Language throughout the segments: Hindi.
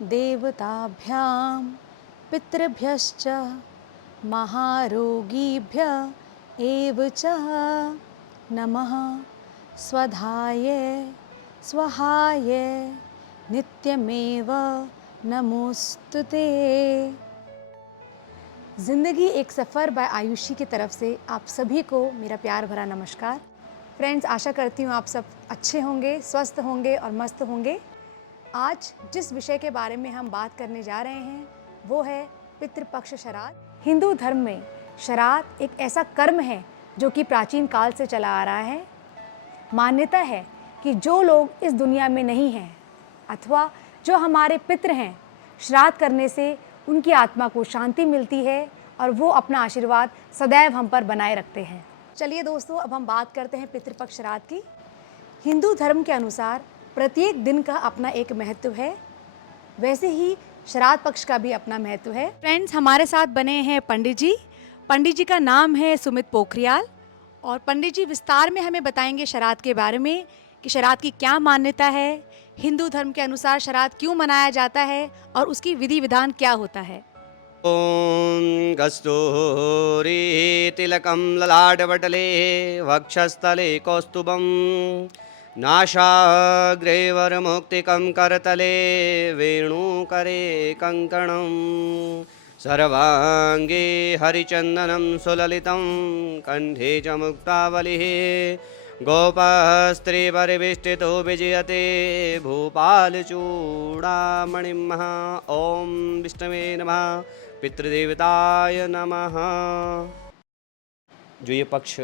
देवताभ्यां पितृभ्यश्च महारोगीभ्य एव च नमः स्वधाय स्वाहाय नित्यमेव नमोस्तुते। ज़िंदगी एक सफ़र बाय आयुषी की तरफ से आप सभी को मेरा प्यार भरा नमस्कार। फ्रेंड्स, आशा करती हूँ आप सब अच्छे होंगे, स्वस्थ होंगे और मस्त होंगे। आज जिस विषय के बारे में हम बात करने जा रहे हैं वो है पितृपक्ष श्राद्ध। हिंदू धर्म में श्राद्ध एक ऐसा कर्म है जो कि प्राचीन काल से चला आ रहा है। मान्यता है कि जो लोग इस दुनिया में नहीं हैं अथवा जो हमारे पितृ हैं, श्राद्ध करने से उनकी आत्मा को शांति मिलती है और वो अपना आशीर्वाद सदैव हम पर बनाए रखते हैं। चलिए दोस्तों, अब हम बात करते हैं पितृपक्ष श्राद्ध की। हिंदू धर्म के अनुसार प्रत्येक दिन का अपना एक महत्व है, वैसे ही श्राद्ध पक्ष का भी अपना महत्व है। फ्रेंड्स, हमारे साथ बने हैं पंडित जी। पंडित जी का नाम है सुमित पोखरियाल और पंडित जी विस्तार में हमें बताएंगे श्राद्ध के बारे में कि श्राद्ध की क्या मान्यता है, हिंदू धर्म के अनुसार श्राद्ध क्यों मनाया जाता है और उसकी विधि विधान क्या होता है। ॐ कस्तूरी तिलकं ललाटपटले वक्षस्थले कौस्तुभं नासाग्रे वरमुक्तिकं करतले वेणुकरे कङ्कणं सर्वाङ्गे हरिचन्दनं सुललितं कंठे च मुक्तावलिः गोपस्त्रीपरिवेष्टितो विजयते भूपालचूडामणिं। ॐ विष्णवे नमः, पितृदेवताय नमः। जो ये पक्ष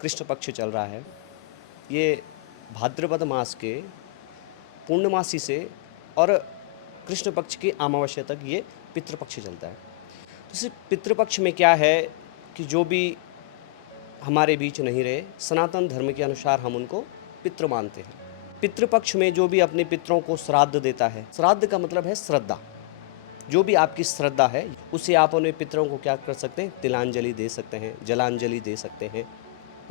कृष्ण पक्ष चल रहा है, ये भाद्रपद मास के पूर्णमासी से और कृष्ण पक्ष की अमावस्या तक ये पितृपक्ष चलता है। तो इस पितृपक्ष में क्या है कि जो भी हमारे बीच नहीं रहे, सनातन धर्म के अनुसार हम उनको पितृ मानते हैं। पितृपक्ष में जो भी अपने पितरों को श्राद्ध देता है, श्राद्ध का मतलब है श्रद्धा। जो भी आपकी श्रद्धा है उसे आप अपने पितरों को क्या कर सकते हैं, तिलांजलि दे सकते हैं, जलांजलि दे सकते हैं,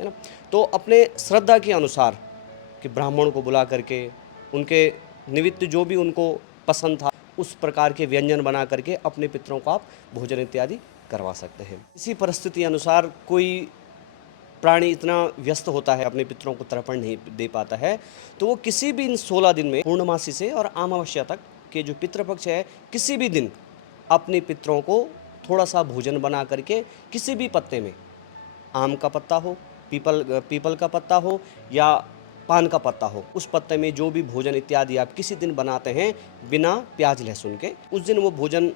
है ना। तो अपने श्रद्धा के अनुसार कि ब्राह्मण को बुला करके उनके निमित्त जो भी उनको पसंद था उस प्रकार के व्यंजन बना करके अपने पितरों को आप भोजन इत्यादि करवा सकते हैं। इसी परिस्थिति अनुसार कोई प्राणी इतना व्यस्त होता है, अपने पितरों को तर्पण नहीं दे पाता है, तो वो किसी भी इन 16 दिन में पूर्णमासी से और अमावस्या तक के जो पितृपक्ष है, किसी भी दिन अपने पितरों को थोड़ा सा भोजन बना करके किसी भी पत्ते में, आम का पत्ता हो, पीपल का पत्ता हो या पान का पत्ता हो, उस पत्ते में जो भी भोजन इत्यादि आप किसी दिन बनाते हैं बिना प्याज लहसुन के, उस दिन वो भोजन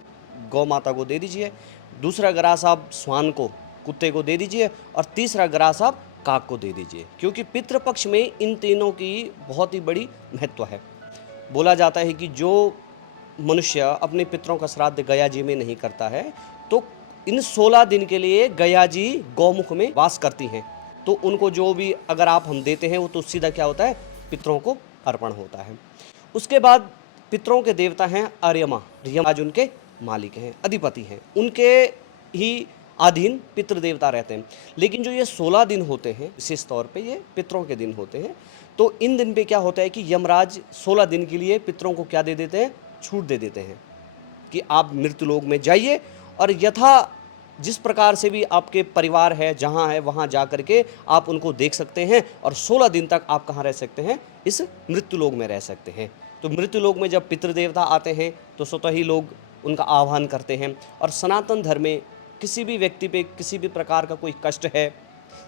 गौ माता को दे दीजिए। दूसरा ग्रास आप स्वान को, कुत्ते को दे दीजिए और तीसरा ग्रास आप काक को दे दीजिए, क्योंकि पितृपक्ष में इन तीनों की बहुत ही बड़ी महत्व है। बोला जाता है कि जो मनुष्य अपने पितरों का श्राद्ध गया जी में नहीं करता है तो इन 16 दिन के लिए गया जी गौमुख में वास करती हैं, तो उनको जो भी अगर आप हम देते हैं वो तो सीधा क्या होता है, पितरों को अर्पण होता है। उसके बाद पितरों के देवता हैं आर्यमा, आज उनके मालिक हैं, अधिपति हैं, उनके ही अधीन पितृदेवता रहते हैं। लेकिन जो ये 16 दिन होते हैं विशेष तौर पे ये पितरों के दिन होते हैं, तो इन दिन पे क्या होता है कि यमराज 16 दिन के लिए पितरों को क्या दे देते हैं, छूट दे देते हैं कि आप मृत्युलोक में जाइए और यथा जिस प्रकार से भी आपके परिवार है जहाँ है वहाँ जा करके आप उनको देख सकते हैं और 16 दिन तक आप कहाँ रह सकते हैं, इस मृत्युलोक में रह सकते हैं। तो मृत्युलोक में जब पितृदेवता आते हैं तो स्वतः ही लोग उनका आह्वान करते हैं। और सनातन धर्म में किसी भी व्यक्ति पे किसी भी प्रकार का कोई कष्ट है,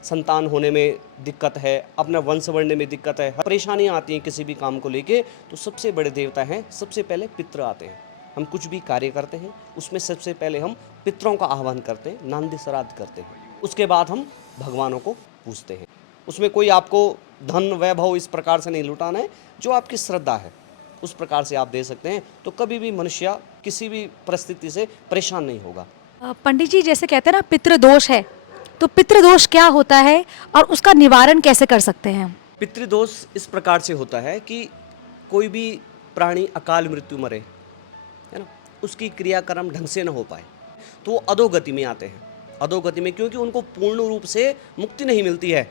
संतान होने में दिक्कत है, अपना वंश बढ़ने में दिक्कत है, परेशानियाँ आती हैं किसी भी काम को लेके, तो सबसे बड़े देवता हैं, सबसे पहले पितृ आते हैं। हम कुछ भी कार्य करते हैं उसमें सबसे पहले हम पितरों का आह्वान करते हैं, नांदी श्राद्ध करते हैं, उसके बाद हम भगवानों को पूजते हैं। उसमें कोई आपको धन वैभव इस प्रकार से नहीं लुटाना है, जो आपकी श्रद्धा है उस प्रकार से आप दे सकते हैं, तो कभी भी मनुष्य किसी भी परिस्थिति से परेशान नहीं होगा। पंडित जी, जैसे कहते हैं ना पितृदोष है, तो पितृदोष क्या होता है और उसका निवारण कैसे कर सकते हैं हम। पितृदोष इस प्रकार से होता है कि कोई भी प्राणी अकाल मृत्यु मरे, है ना, उसकी क्रियाक्रम ढंग से न हो पाए तो वो अधोगति में आते हैं। अधोगति में क्योंकि उनको पूर्ण रूप से मुक्ति नहीं मिलती है,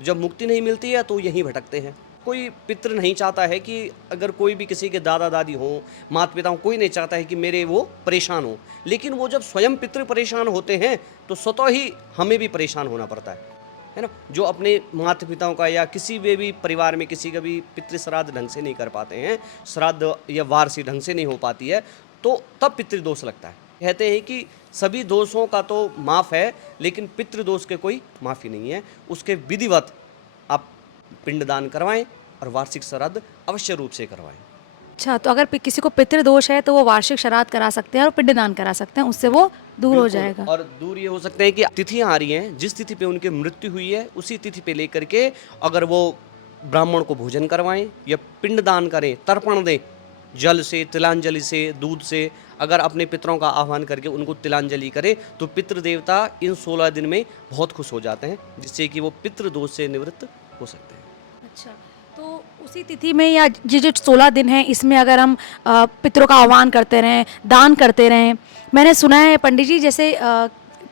जब मुक्ति नहीं मिलती है तो यहीं भटकते हैं। कोई पितृ नहीं चाहता है कि अगर कोई भी किसी के दादा दादी हों, माता पिता हों, कोई नहीं चाहता है कि मेरे वो परेशान हो। लेकिन वो जब स्वयं पितृ परेशान होते हैं तो स्वतः ही हमें भी परेशान होना पड़ता है ना। जो अपने माता पिताओं का या किसी भी परिवार में किसी का भी पितृ श्राद्ध ढंग से नहीं कर पाते हैं, श्राद्ध या वारसी ढंग से नहीं हो पाती है, तो तब पितृदोष लगता है। कहते हैं कि सभी दोषों का तो माफ़ है, लेकिन पितृदोष के कोई माफ़ी नहीं है। उसके विधिवत आप पिंडदान करवाएं और वार्षिक श्राद्ध अवश्य रूप से करवाएं। अच्छा, तो अगर किसी को पितृदोष है तो वो वार्षिक श्राद्ध करा सकते हैं और पिंडदान करा सकते हैं, उससे वो दूर हो बिल्कुल। जाएगा। और दूर ये हो सकते हैं कि तिथियां आ रही हैं, जिस तिथि पे उनकी मृत्यु हुई है उसी तिथि पे लेकर के अगर वो ब्राह्मण को भोजन करवाएं या पिंडदान करें, तर्पण दें, जल से, तिलांजलि से, दूध से, अगर अपने पितरों का आह्वान करके उनको तिलांजलि करें तो पितृदेवता इन 16 दिन में बहुत खुश हो जाते हैं, जिससे कि वो पितृदोष से निवृत्त हो सकते हैं। अच्छा, तो उसी तिथि में या ये जो 16 दिन हैं इसमें अगर हम पितरों का आह्वान करते रहें, दान करते रहें, मैंने सुना है पंडित जी जैसे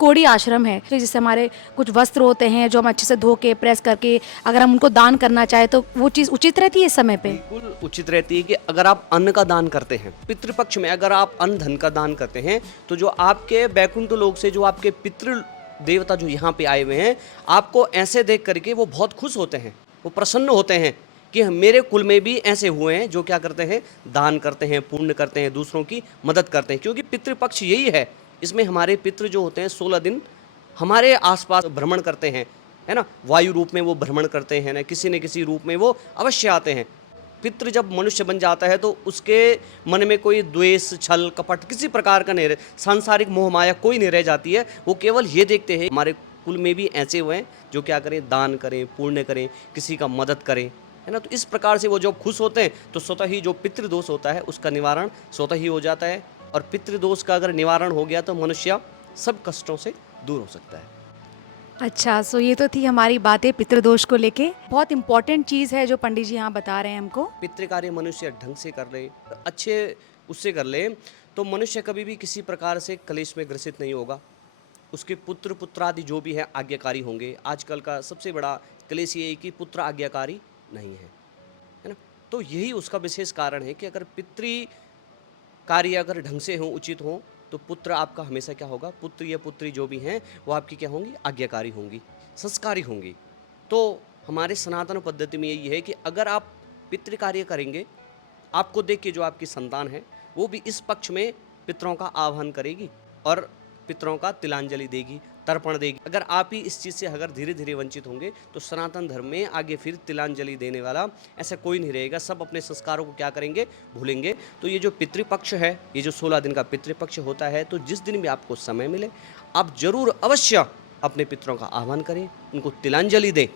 कोड़ी आश्रम है, तो जैसे हमारे कुछ वस्त्र होते हैं जो हम अच्छे से धो के प्रेस करके अगर हम उनको दान करना चाहें तो वो चीज़ उचित रहती है इस समय पे? बिल्कुल उचित रहती है कि अगर आप अन्न का दान करते हैं, पितृपक्ष में अगर आप अन्न धन का दान करते हैं, तो जो आपके बैकुंठ लोक से जो आपके पितृ देवता जो यहाँ पे आए हुए हैं, आपको ऐसे देख करके वो बहुत खुश होते हैं, वो प्रसन्न होते हैं कि मेरे कुल में भी ऐसे हुए हैं जो क्या करते हैं, दान करते हैं, पुण्य करते हैं, दूसरों की मदद करते हैं। क्योंकि पितृपक्ष यही है, इसमें हमारे पितृ जो होते हैं 16 दिन हमारे आसपास भ्रमण करते हैं, है ना। वायु रूप में वो भ्रमण करते हैं, ना न किसी रूप में वो अवश्य आते हैं। पितृ जब मनुष्य बन जाता है तो उसके मन में कोई द्वेष, छल, कपट किसी प्रकार का नहीं रह, सांसारिक मोह माया कोई नहीं रह जाती है। वो केवल ये देखते हैं हमारे कुल में भी ऐसे हुए हैं जो क्या करें, दान करें, पुण्य करें, किसी का मदद करें, है ना। तो इस प्रकार से वो जब खुश होते हैं तो स्वतः ही जो पितृदोष होता है उसका निवारण स्वतः ही हो जाता है। और पितृदोष का अगर निवारण हो गया तो मनुष्य सब कष्टों से दूर हो सकता है। अच्छा, सो ये तो थी हमारी बातें पितृदोष को लेके। बहुत इंपॉर्टेंट चीज़ है जो पंडित जी यहाँ बता रहे हैं हमको। पितृ कार्य मनुष्य ढंग से कर ले, अच्छे उससे कर ले, तो मनुष्य कभी भी किसी प्रकार से क्लेश में ग्रसित नहीं होगा। उसके पुत्र पुत्रादि जो भी हैं आज्ञाकारी होंगे। आजकल का सबसे बड़ा क्लेश ये है कि पुत्र आज्ञाकारी नहीं है ना। तो यही उसका विशेष कारण है कि अगर पितृ कार्य अगर ढंग से हों, उचित हों, तो पुत्र आपका हमेशा क्या होगा, पुत्र या पुत्री जो भी हैं वो आपकी क्या होंगी, आज्ञाकारी होंगी, संस्कारी होंगी। तो हमारे सनातन पद्धति में यही है कि अगर आप पितृ कार्य करेंगे, आपको देख के जो आपकी संतान है वो भी इस पक्ष में पितरों का आह्वान करेगी और पितरों का तिलांजलि देगी, तर्पण देगी। अगर आप ही इस चीज़ से अगर धीरे धीरे वंचित होंगे तो सनातन धर्म में आगे फिर तिलांजलि देने वाला ऐसा कोई नहीं रहेगा। सब अपने संस्कारों को क्या करेंगे, भूलेंगे। तो ये जो पितृपक्ष है, ये जो 16 दिन का पितृपक्ष होता है, तो जिस दिन भी आपको समय मिले आप जरूर अवश्य अपने पितरों का आह्वान करें, उनको तिलांजलि दें,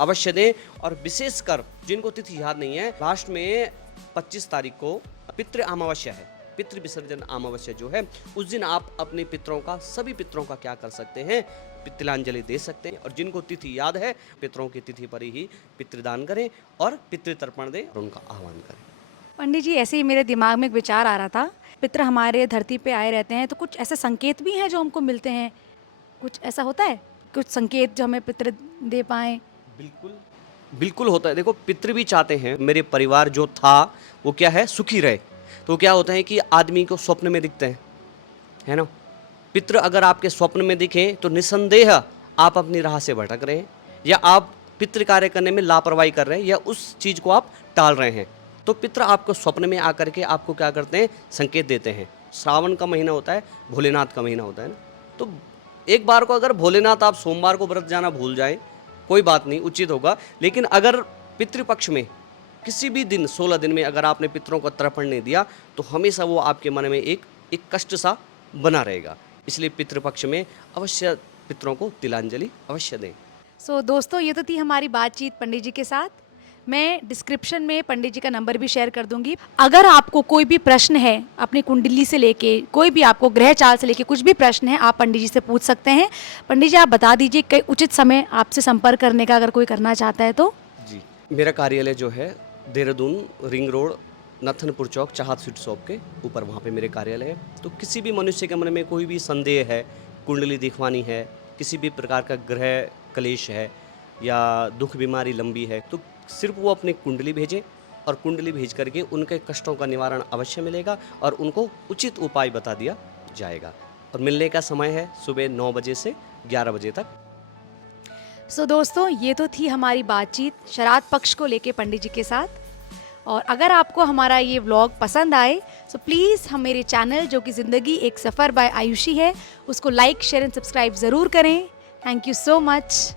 अवश्य दें। और विशेषकर जिनको तिथि याद नहीं है, लास्ट में 25 तारीख को पितृ अमावस्या है, पितृ विसर्जन अमावस्या जो है, उस दिन आप अपने पितरों का, सभी पितरों का क्या कर सकते हैं, तिलांजलि दे सकते हैं। और जिनको तिथि याद है पितरों की तिथि पर ही पितृदान करें और पितृतर्पण दें और उनका आह्वान करें। पंडित जी, ऐसे ही मेरे दिमाग में एक विचार आ रहा था, पितृ हमारे धरती पे आए रहते हैं तो कुछ ऐसे संकेत भी हैं जो हमको मिलते हैं, कुछ ऐसा होता है, कुछ संकेत जो हमें पितृ दे पाएँ? बिल्कुल बिल्कुल होता है। देखो, पितृ भी चाहते हैं मेरे परिवार जो था वो क्या है, सुखी रहे। तो क्या होता है कि आदमी को स्वप्न में दिखते हैं, है ना। पितृ अगर आपके स्वप्न में दिखें तो निसंदेह आप अपनी राह से भटक रहे हैं, या आप पितृ कार्य करने में लापरवाही कर रहे हैं, या उस चीज़ को आप टाल रहे हैं। तो पितृ आपको स्वप्न में आकर के आपको क्या करते हैं, संकेत देते हैं। श्रावण का महीना होता है, भोलेनाथ का महीना होता है ना। तो एक बार को अगर भोलेनाथ आप सोमवार को व्रत जाना भूल जाए, कोई बात नहीं, उचित होगा। लेकिन अगर पितृपक्ष में किसी भी दिन 16 दिन में अगर आपने पितरों को तर्पण नहीं दिया तो हमेशा वो आपके मन में एक कष्ट सा बना रहेगा। इसलिए पितृपक्ष में अवश्य पितरों को तिलांजलि अवश्य दें। सो दोस्तों, ये तो थी हमारी बातचीत पंडित जी के साथ। मैं डिस्क्रिप्शन में पंडित जी का नंबर भी शेयर कर दूंगी। अगर आपको कोई भी प्रश्न है अपनी कुंडली से लेके, कोई भी आपको ग्रह चाल से लेके कुछ भी प्रश्न है, आप पंडित जी से पूछ सकते हैं। पंडित जी, आप बता दीजिए कई उचित समय आपसे संपर्क करने का अगर कोई करना चाहता है तो। जी, मेरा कार्यालय जो है देहरादून रिंग रोड नथनपुर चौक चाहत स्वीट शॉप के ऊपर, वहाँ पे मेरे कार्यालय है। तो किसी भी मनुष्य के मन में कोई भी संदेह है, कुंडली दिखवानी है, किसी भी प्रकार का ग्रह कलेश है या दुख बीमारी लंबी है, तो सिर्फ वो अपनी कुंडली भेजें और कुंडली भेज करके उनके कष्टों का निवारण अवश्य मिलेगा और उनको उचित उपाय बता दिया जाएगा। और मिलने का समय है सुबह 9 बजे से 11 बजे तक। सो दोस्तों, ये तो थी हमारी बातचीत श्राद्ध पक्ष को लेके पंडित जी के साथ। और अगर आपको हमारा ये व्लॉग पसंद आए तो प्लीज़ हम मेरे चैनल जो कि ज़िंदगी एक सफ़र बाय आयुषी है उसको लाइक शेयर एंड सब्सक्राइब ज़रूर करें। Thank you so much.